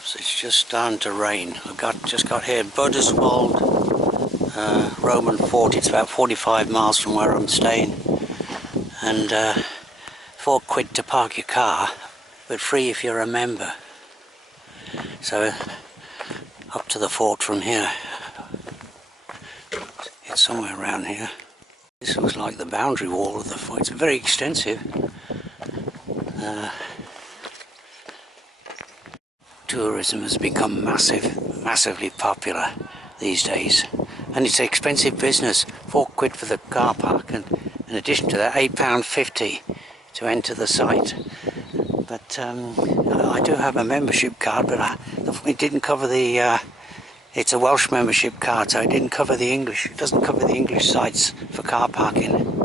Oops, it's just starting to rain. Just got here, Birdoswald Roman fort. It's about 45 miles from where I'm staying, and £4 to park your car, but free if you're a member. So up to the fort from here. It's somewhere around here. This looks like the boundary wall of the fort. It's very extensive. Tourism has become massively popular these days, and it's an expensive business. £4 for the car park, and in addition to that £8.50 to enter the site. But I do have a membership card, but it didn't cover the it's a Welsh membership card, so it didn't cover the English. It doesn't cover the English sites for car parking.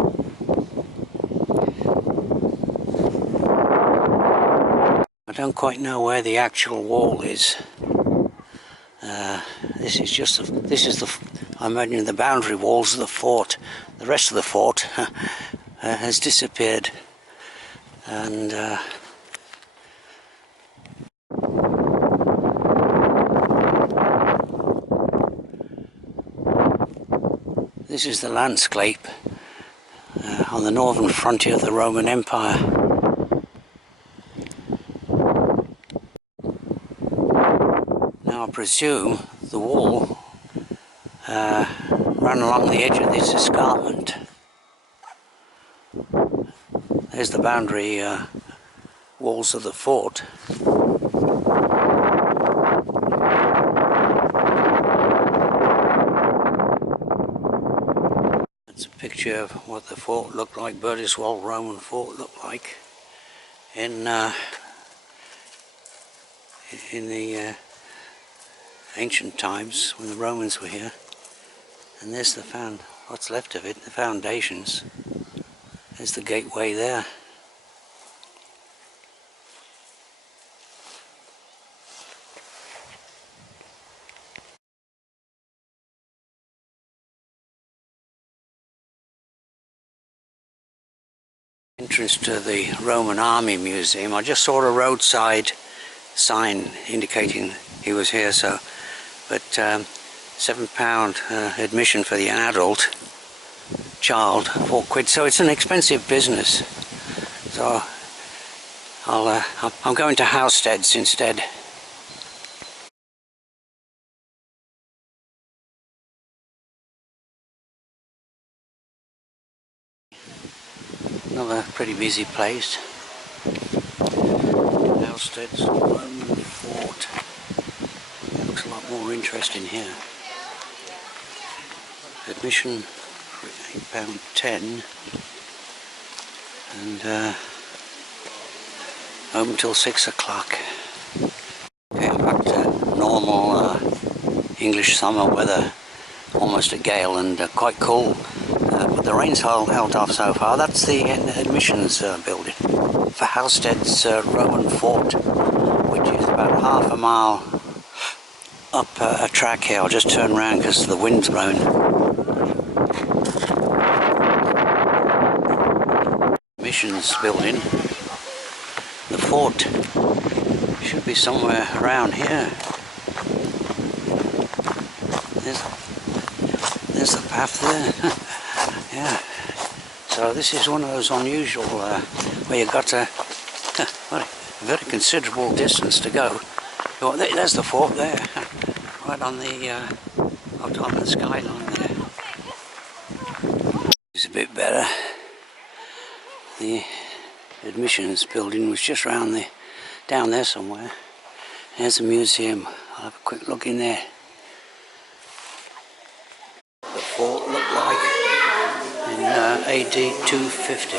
I don't quite know where the actual wall is. This is I'm imagining the boundary walls of the fort. The rest of the fort has disappeared, and this is the landscape on the northern frontier of the Roman Empire. Now I presume the wall ran along the edge of this escarpment. There's the boundary walls of the fort. That's a picture of what the fort looked like, Birdoswald Roman fort looked like in the ancient times when the Romans were here. And there's what's left of it, the foundations. There's the gateway there. Entrance to the Roman Army Museum. I just saw a roadside sign indicating he was here, but £7 admission for the adult child, £4. So it's an expensive business. So I'm going to Housesteads instead. Another pretty busy place. Housesteads Roman fort. Looks a lot more interesting here. Admission for £8.10, and open till 6 o'clock. Okay, I'm back to normal English summer weather, almost a gale, and quite cool. But the rain's held off so far. That's the admissions building for Housesteads Roman fort, which is about half a mile up a track here. I'll just turn around because the wind's blowing. Admissions building. The fort should be somewhere around here. There's the path there. Yeah. So this is one of those unusual where you've got a very considerable distance to go. Oh, there's the fort there, right on the up top of the skyline there. It's a bit better. The admissions building was just down there somewhere. There's a museum. I'll have a quick look in there. The fort looked like in AD 250.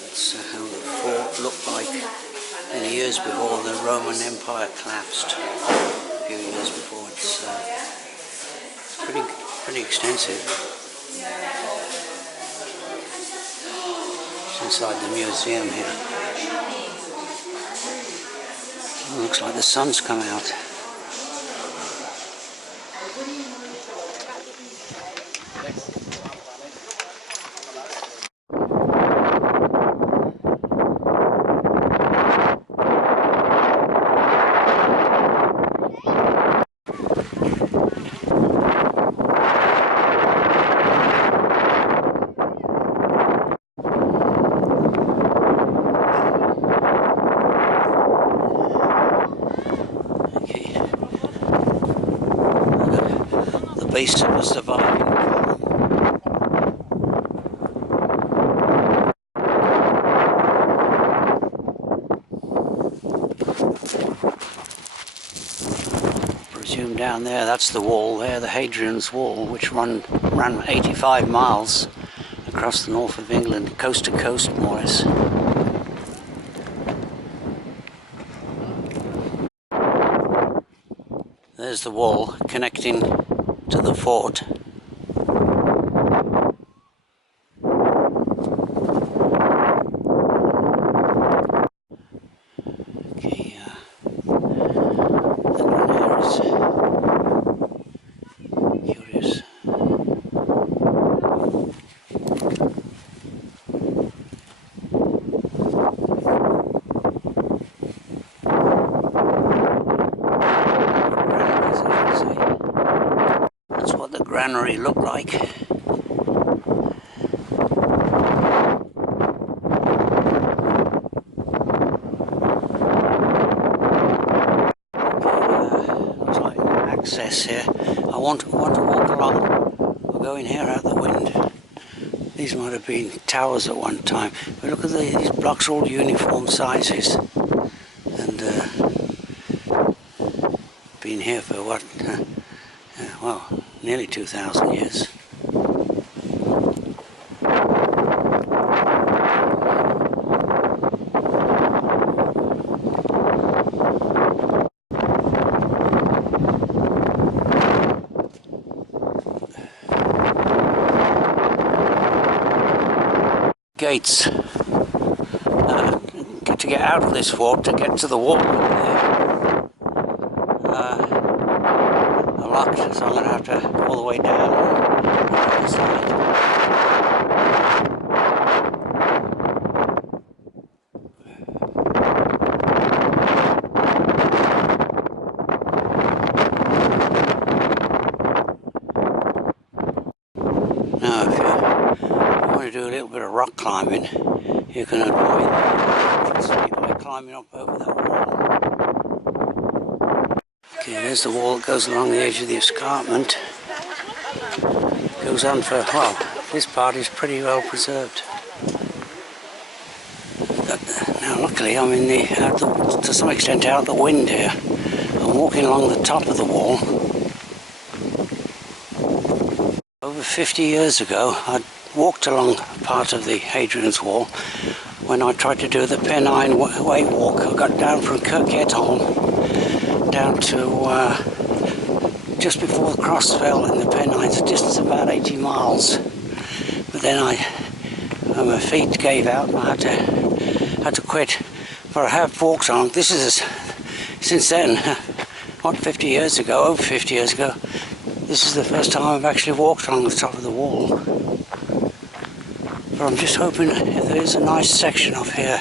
That's how the fort looked like in the years before the Roman Empire collapsed. A few years before. It's pretty extensive. It's inside the museum here. It looks like the sun's come out. base of a surviving column. Presume down there, that's the wall there, the Hadrian's Wall, which ran 85 miles across the north of England, coast to coast more or less. There's the wall connecting to the fort. Okay, the Granaire is curious. That's what the granary looked like. Looks like access here. I want to walk along. We'll go in here out the wind. These might have been towers at one time. But look at these blocks, all uniform sizes. And been here for what? Well, nearly 2,000 years. Gates to get out of this fort, to get to the wall there, are locked, so I'm going to have to go all the way down and go to the side. Now, if you want to do a little bit of rock climbing, you can avoid the entrance by climbing up over that wall. Okay, there's the wall that goes along the edge of the escarpment. Goes on for, well, this part is pretty well preserved. But now luckily I'm in to some extent out of the wind here. I'm walking along the top of the wall. Over 50 years ago I walked along part of the Hadrian's Wall when I tried to do the Pennine Way walk. I got down from Kirkhead down to just before the cross fell in the Pennines, a distance of about 80 miles. But then my feet gave out and I had to quit. But I have walked on. This is since then, what, 50 years ago, over 50 years ago. This is the first time I've actually walked along the top of the wall. But I'm just hoping there is a nice section off here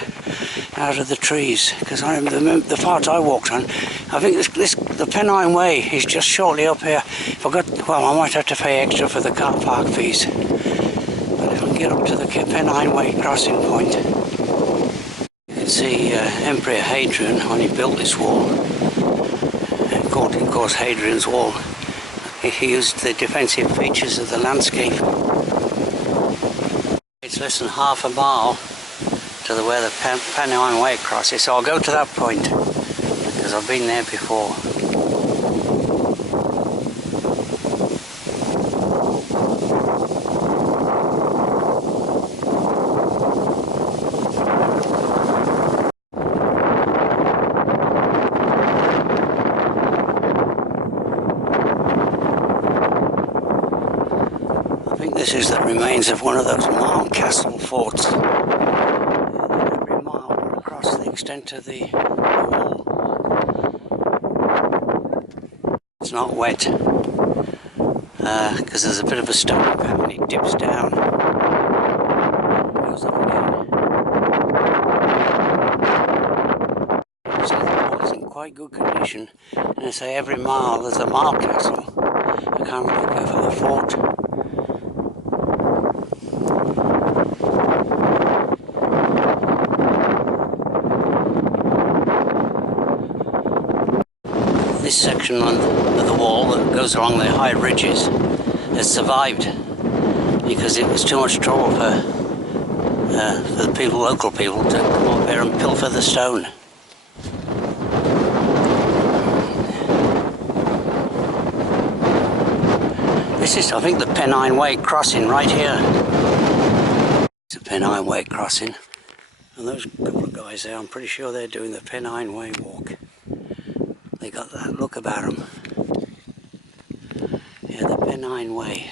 out of the trees, because I remember the part I walked on, I think the Pennine Way is just shortly up here. I might have to pay extra for the car park fees. But if I can get up to the Pennine Way crossing point, you can see Emperor Hadrian, when he built this wall, called of course Hadrian's Wall, he used the defensive features of the landscape. It's less than half a mile to where the Pennine Way crosses, so I'll go to that point because I've been there before. This is the remains of one of those mile castle forts. Every mile across the extent of the wall. It's not wet because there's a bit of a stone pan and it dips down. Goes up again. So the wall is in quite good condition. And I say every mile there's a mile castle. I can't really go for the fort. This section of the wall that goes along the high ridges has survived because it was too much trouble for the people, local people, to come up here and pilfer the stone. This is, I think, the Pennine Way crossing right here. It's a Pennine Way crossing, and those couple of guys there, I'm pretty sure they're doing the Pennine Way walk. They got that look about them. Yeah, the Pennine Way.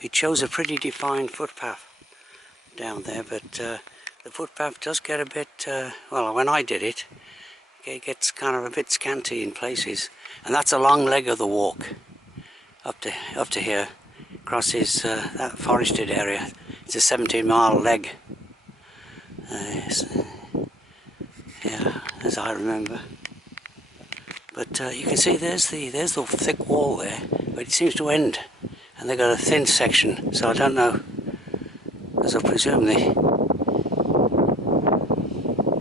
It shows a pretty defined footpath down there, but the footpath does get a bit, well, when I did it, it gets kind of a bit scanty in places, and that's a long leg of the walk up to here. Crosses that forested area. It's a 17-mile leg. Yeah, as I remember. But you can see there's the thick wall there, but it seems to end, and they've got a thin section. So I don't know, because I presume I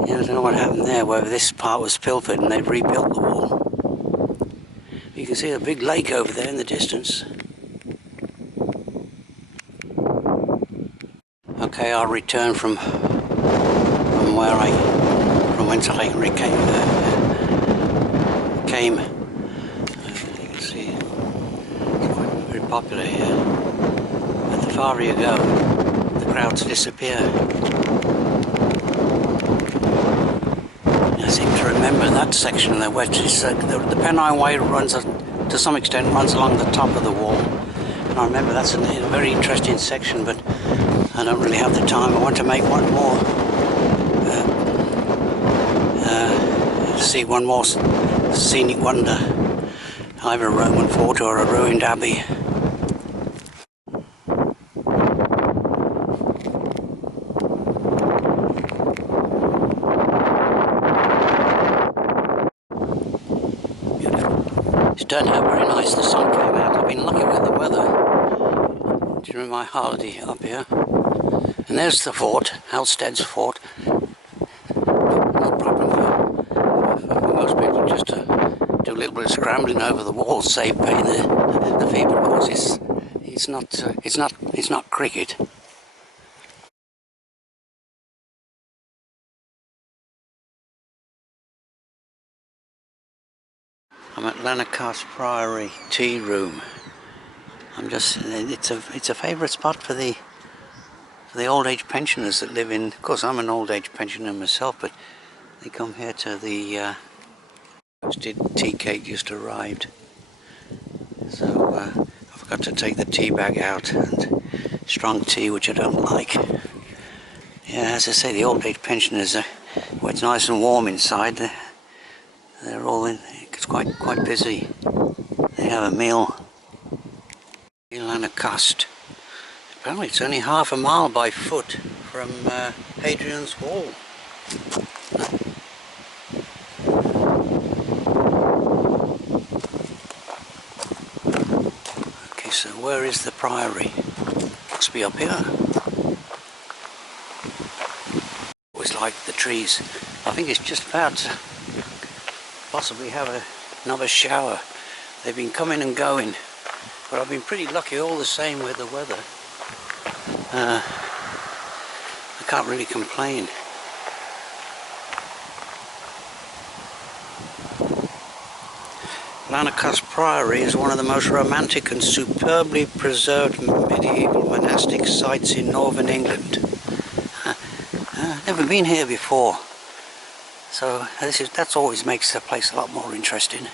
don't know what happened there. Whether this part was pilfered and they've rebuilt the wall. You can see a big lake over there in the distance. Okay, I'll return from whence I came. You can see it's quite very popular here. But the farther you go, the crowds disappear. I seem to remember that section there, which is the Pennine Way runs, to some extent, runs along the top of the wall. And I remember that's a very interesting section, but I don't really have the time. I want to make one more, see one more scenic wonder, either a Roman fort or a ruined abbey. Beautiful. It's turned out very nice. The sun came out. I've been lucky with the weather during my holiday up here. And there's the fort, Housesteads fort. No problem for most people just to do a little bit of scrambling over the walls, save paying the fee. But of course, it's not cricket. I'm at Lanercost Priory tea room. It's a favourite spot for the old age pensioners that live in. Of course, I'm an old age pensioner myself, but they come here to the roasted tea cake just arrived. So I forgot to take the tea bag out, and strong tea, which I don't like. Yeah, as I say, the old age pensioners where it's nice and warm inside. They're all in. It's quite busy. They have a meal. Lanercost. Apparently it's only half a mile by foot from Hadrian's wall. Okay, so where is the priory? Must be up here. Always like the trees. I think it's just about to possibly have another shower. They've been coming and going, but I've been pretty lucky all the same with the weather. I can't really complain. Lanercost Priory is one of the most romantic and superbly preserved medieval monastic sites in northern England. Never been here before, so that always makes the place a lot more interesting.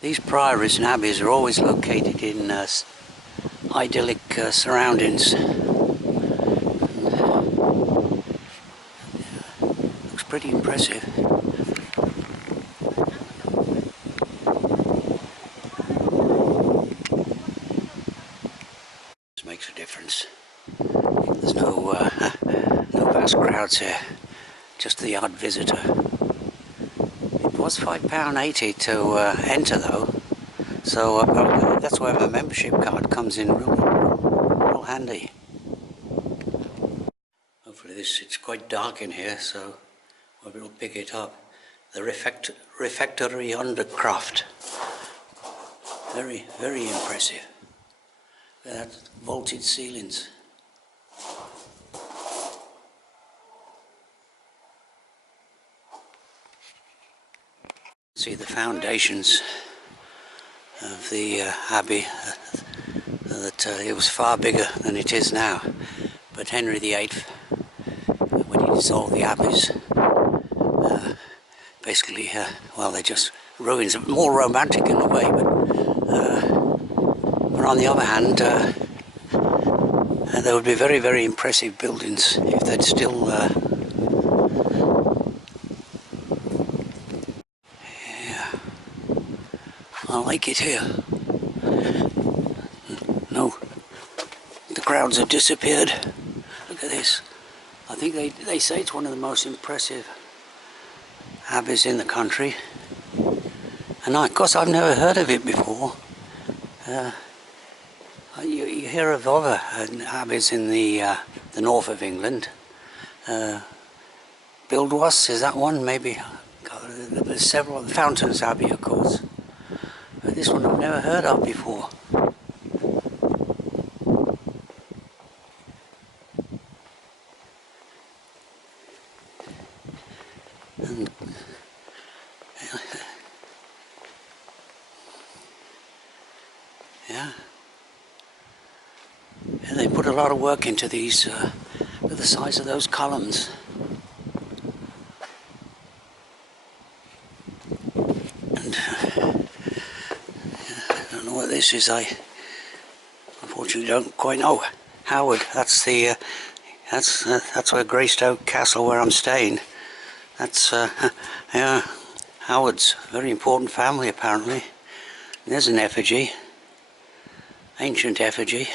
These priories and abbeys are always located in idyllic surroundings. Looks pretty impressive. This makes a difference. There's no vast crowds here, just the odd visitor. It was £5.80 to enter though. So that's where my membership card comes in real handy. Hopefully it's quite quite dark in here, so we'll pick it up. The refectory undercroft. Very, very impressive. That vaulted ceilings. See the foundations of the abbey. That it was far bigger than it is now. But Henry VIII, when he dissolved the abbeys, basically, well, they're just ruins. More romantic in a way, but on the other hand, there would be very, very impressive buildings if they'd still. Yeah, I like it here. No, the crowds have disappeared. Look at this. I think they say it's one of the most impressive abbeys in the country, and of course I've never heard of it before. You hear of other abbeys in the north of England. Birdoswald, is that one? Maybe. There's several. The Fountains Abbey, of course. But this one I've never heard of before. And yeah. And they put a lot of work into these, with the size of those columns. And I don't know what this is. I unfortunately don't quite know. Howard, that's the that's where Greystoke Castle, where I'm staying. That's yeah, Howard's a very important family apparently. And there's an effigy, ancient effigy.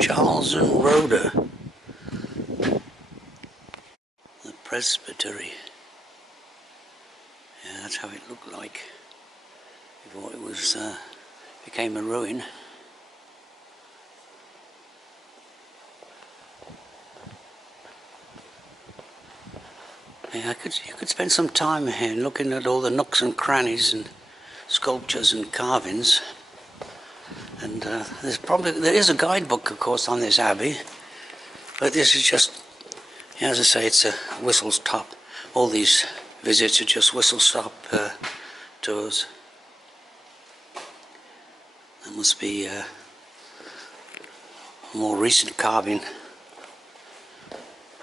Charles and Rhoda. The presbytery. Yeah, that's how it looked like before it was became a ruin. Yeah, you could spend some time here looking at all the nooks and crannies and sculptures and carvings. And there is a guidebook, of course, on this abbey, but this is just, as I say, it's a whistle-stop. All these visits are just whistle-stop tours. There must be a more recent carving.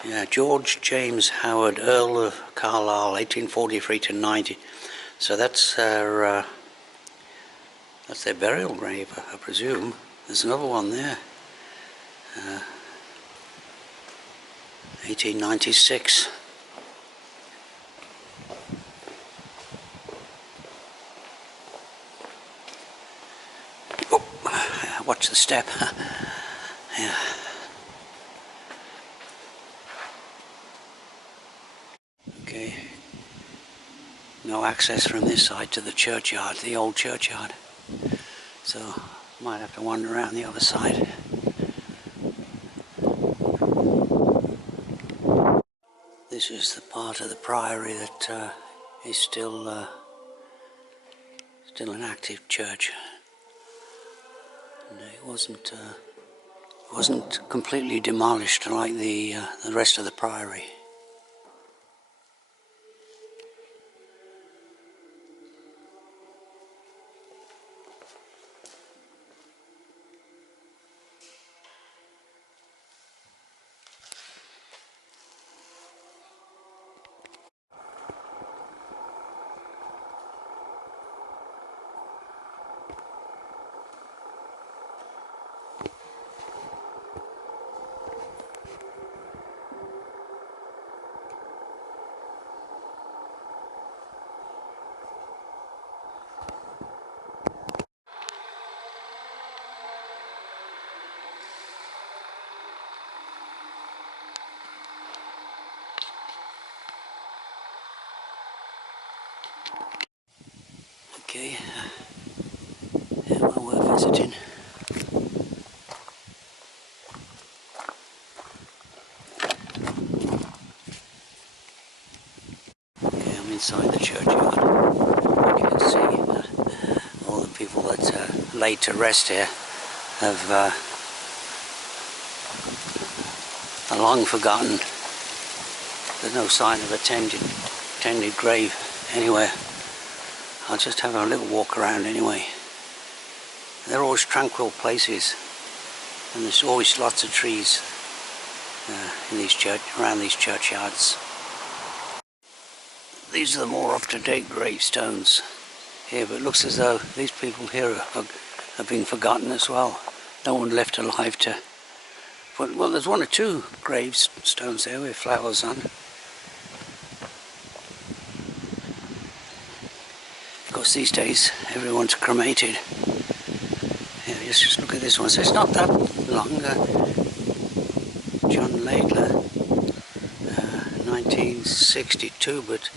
Yeah, George James Howard, Earl of Carlisle, 1843 to 90. So that's their burial grave, I presume. There's another one there. 1896. Oh, watch the step. Yeah. Okay. No access from this side to the churchyard, the old churchyard. So might have to wander around the other side. This is the part of the priory that is still an active church. And it wasn't completely demolished like the rest of the priory. Okay, yeah, well worth visiting. inside the churchyard. And you can see all the people that laid to rest here have are long forgotten. There's no sign of a tended grave anywhere. I'll just have a little walk around anyway. They're always tranquil places, and there's always lots of trees in these around these churchyards. These are the more up-to-date gravestones here, but it looks as though these people here have been forgotten as well. No one left alive to... Well, there's one or two gravestones there with flowers on. Of course, these days everyone's cremated. Yeah, just look at this one. So it's not that long. John Laidler, 1962, but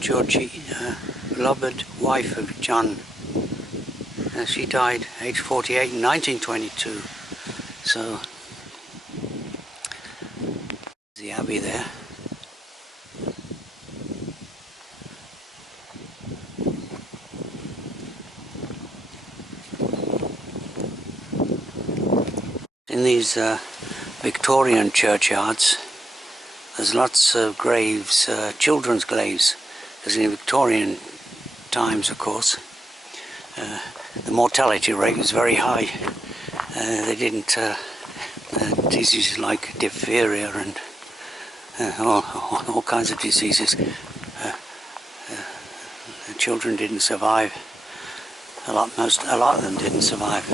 Georgie, beloved wife of John, she died age 48 in 1922. So the abbey there. In these Victorian churchyards, there's lots of graves, children's graves, because in Victorian times, of course, the mortality rate was very high. They didn't, diseases like diphtheria and all kinds of diseases, the children didn't survive. A lot of them didn't survive.